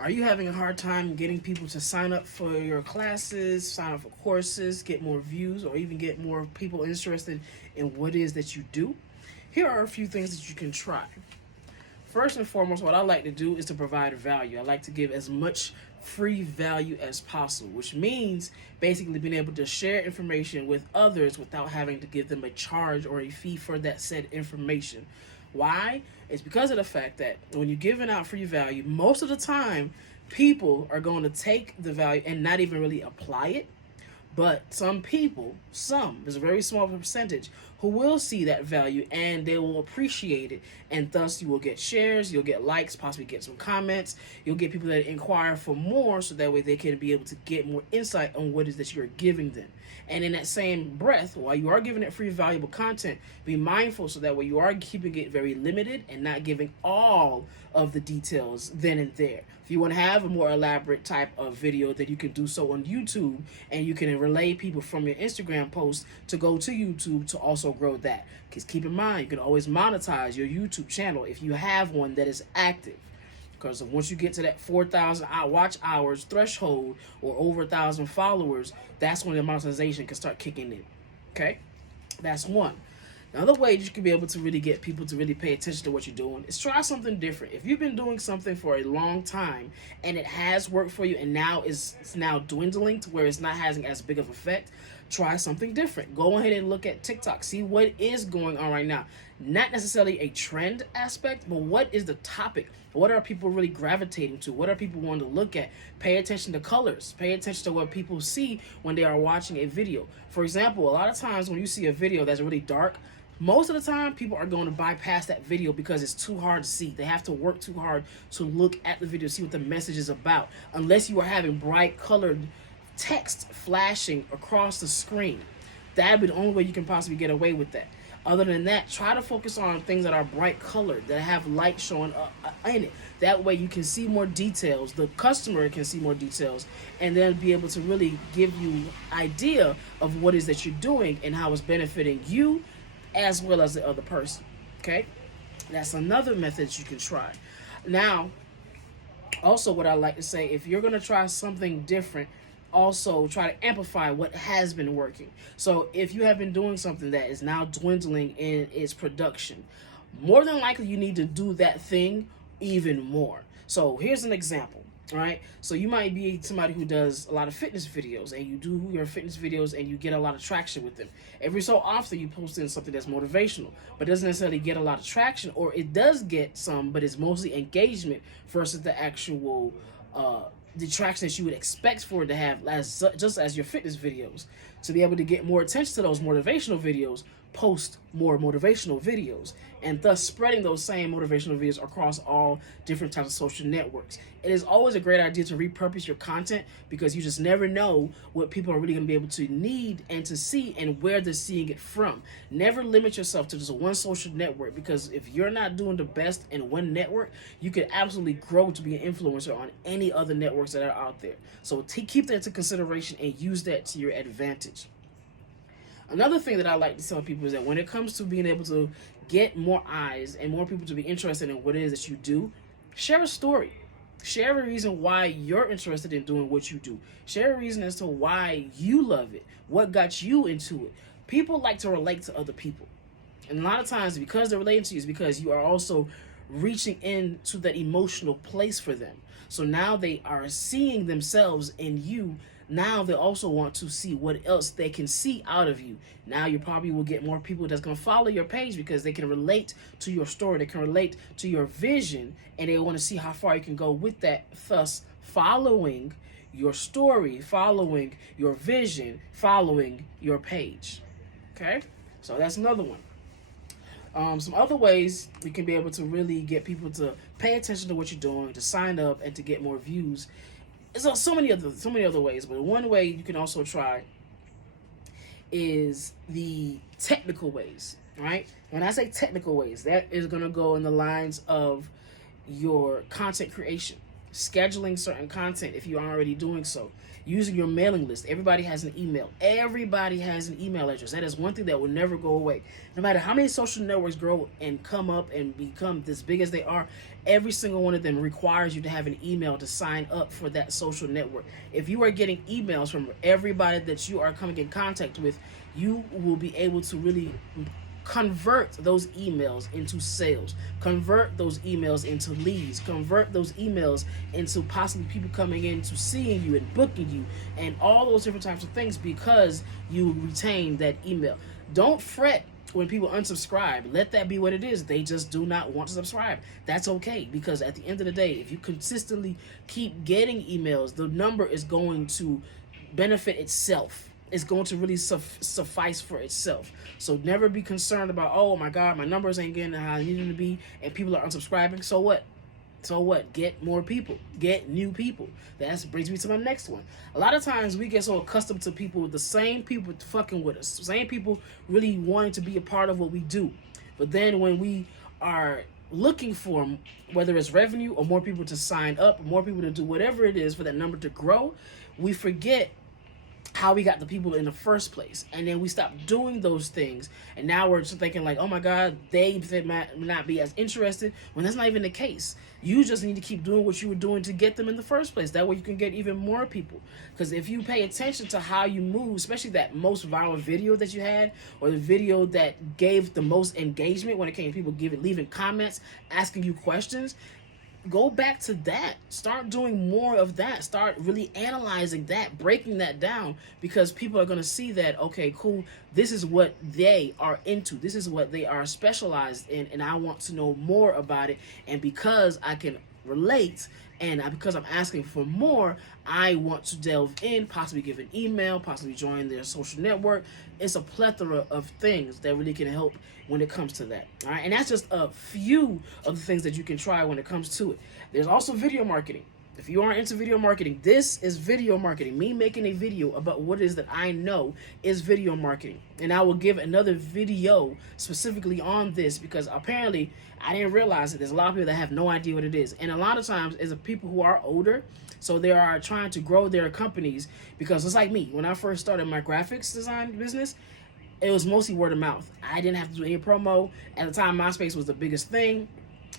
Are you having a hard time getting people to sign up for your classes, sign up for courses, get more views, or even get more people interested in what it is that you do? Here are a few things that you can try. First and foremost, what I like to do is to provide value. I like to give as much free value as possible, which means basically being able to share information with others without having to give them a charge or a fee for that said information. Why? It's because of the fact that when you're giving out free value, most of the time people are going to take the value and not even really apply it. But some people, there's a very small percentage who will see that value and they will appreciate it. And thus, you will get shares, you'll get likes, possibly get some comments. You'll get people that inquire for more so that way they can be able to get more insight on what it is that you're giving them. And in that same breath, while you are giving it free, valuable content, be mindful so that way you are keeping it very limited and not giving all of the details then and there. If you want to have a more elaborate type of video, then you can do so on YouTube, and you can relay people from your Instagram post to go to YouTube to also grow that. Because keep in mind, you can always monetize your YouTube channel if you have one that is active. Because once you get to that 4,000 watch hours threshold or over 1,000 followers, that's when the monetization can start kicking in. Okay? That's one. Another way you can be able to really get people to really pay attention to what you're doing is try something different. If you've been doing something for a long time and it has worked for you and now it's now dwindling to where it's not having as big of effect, try something different. Go ahead and look at TikTok. See what is going on right now. Not necessarily a trend aspect, but what is the topic? What are people really gravitating to? What are people wanting to look at? Pay attention to colors. Pay attention to what people see when they are watching a video. For example, a lot of times when you see a video that's really dark, most of the time people are going to bypass that video because it's too hard to see. They have to work too hard to look at the video, see what the message is about, unless you are having bright colored text flashing across the screen. That would be the only way you can possibly get away with that. Other than that, try to focus on things that are bright colored, that have light showing up in it. That way you can see more details. The customer can see more details and then be able to really give you idea of what it is that you're doing and how it's benefiting you as well as the other person. Okay? That's another method you can try. Now, also what I like to say, if you're going to try something different, also try to amplify what has been working. So if you have been doing something that is now dwindling in its production, more than likely you need to do that thing even more. So here's an example. All right, so you might be somebody who does a lot of fitness videos, and you do your fitness videos and you get a lot of traction with them. Every so often you post in something that's motivational, but doesn't necessarily get a lot of traction, or it does get some, but it's mostly engagement versus the actual the traction that you would expect for it to have, just as your fitness videos. To be able to get more attention to those motivational videos, post more motivational videos, and thus spreading those same motivational videos across all different types of social networks. It is always a great idea to repurpose your content because you just never know what people are really going to be able to need and to see and where they're seeing it from. Never limit yourself to just one social network, because if you're not doing the best in one network, you could absolutely grow to be an influencer on any other networks that are out there. So keep that into consideration and use that to your advantage. Another thing that I like to tell people is that when it comes to being able to get more eyes and more people to be interested in what it is that you do, share a story. Share a reason why you're interested in doing what you do. Share a reason as to why you love it, what got you into it. People like to relate to other people. And a lot of times, because they're relating to you, is because you are also reaching into that emotional place for them. So now they are seeing themselves in you. Now they also want to see what else they can see out of you. Now you probably will get more people that's going to follow your page because they can relate to your story, they can relate to your vision, and they want to see how far you can go with that, thus following your story, following your vision, following your page. Okay? So that's another one. Some other ways you can be able to really get people to pay attention to what you're doing, to sign up, and to get more views. There's so many other ways, but one way you can also try is the technical ways, right? When I say technical ways, that is going to go in the lines of your content creation. scheduling certain content if you aren't already doing so, using your mailing list. Everybody has an email. Everybody has an email address. That is one thing that will never go away. No matter how many social networks grow and come up and become as big as they are, every single one of them requires you to have an email to sign up for that social network. If you are getting emails from everybody that you are coming in contact with, you will be able to really convert those emails into sales, convert those emails into leads, convert those emails into possibly people coming in to seeing you and booking you and all those different types of things because you retain that email. Don't fret when people unsubscribe. Let that be what it is. They just do not want to subscribe. That's okay, because at the end of the day, if you consistently keep getting emails, the number is going to benefit itself. It's going to really suffice for itself. So never be concerned about, oh my God, my numbers ain't getting how I need them to be and people are unsubscribing. So what? So what? Get more people. Get new people. That brings me to my next one. A lot of times we get so accustomed to people, the same people fucking with us, the same people really wanting to be a part of what we do. But then when we are looking for, whether it's revenue or more people to sign up, or more people to do whatever it is for that number to grow, we forget how we got the people in the first place, and then we stop doing those things, and now we're just thinking like, oh my God, they might not be as interested, when that's not even the case. You just need to keep doing what you were doing to get them in the first place. That way you can get even more people, because if you pay attention to how you move, especially that most viral video that you had, or the video that gave the most engagement when it came to people leaving comments, asking you questions, go back to that. Start doing more of that. Start really analyzing that, breaking that down, because people are going to see that, okay, cool, this is what they are into. This is what they are specialized in, and I want to know more about it. And because I can relate, and because I'm asking for more, I want to delve in, possibly give an email, possibly join their social network. It's a plethora of things that really can help when it comes to that. All right, and that's just a few of the things that you can try when it comes to it. There's also video marketing. If you aren't into video marketing, this is video marketing. Me making a video about what it is that I know is video marketing. And I will give another video specifically on this, because apparently I didn't realize that there's a lot of people that have no idea what it is. And a lot of times it's the people who are older, so they are trying to grow their companies, because it's like me. When I first started my graphics design business, it was mostly word of mouth. I didn't have to do any promo. At the time, MySpace was the biggest thing.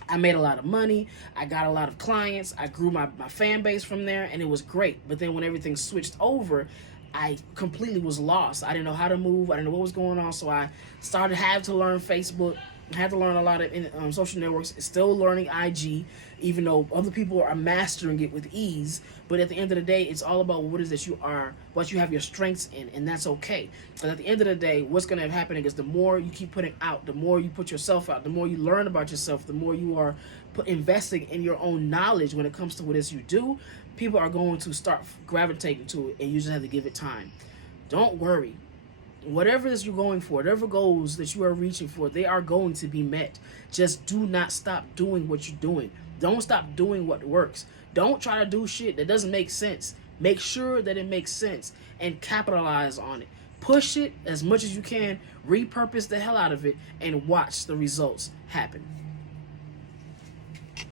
I made a lot of money. I got a lot of clients. I grew my fan base from there, and it was great. But then when everything switched over, I completely was lost. I didn't know how to move. I didn't know what was going on. So I had to learn Facebook. I had to learn a lot of social networks. Still learning IG, even though other people are mastering it with ease. But at the end of the day, it's all about what it is that what you have your strengths in, and that's okay. But at the end of the day, what's going to happen is the more you keep putting out, the more you put yourself out, the more you learn about yourself, the more you are investing in your own knowledge when it comes to what it is you do, people are going to start gravitating to it, and you just have to give it time. Don't worry. Whatever it is you're going for, whatever goals that you are reaching for, they are going to be met. Just do not stop doing what you're doing. Don't stop doing what works. Don't try to do shit that doesn't make sense. Make sure that it makes sense and capitalize on it. Push it as much as you can, repurpose the hell out of it, and watch the results happen.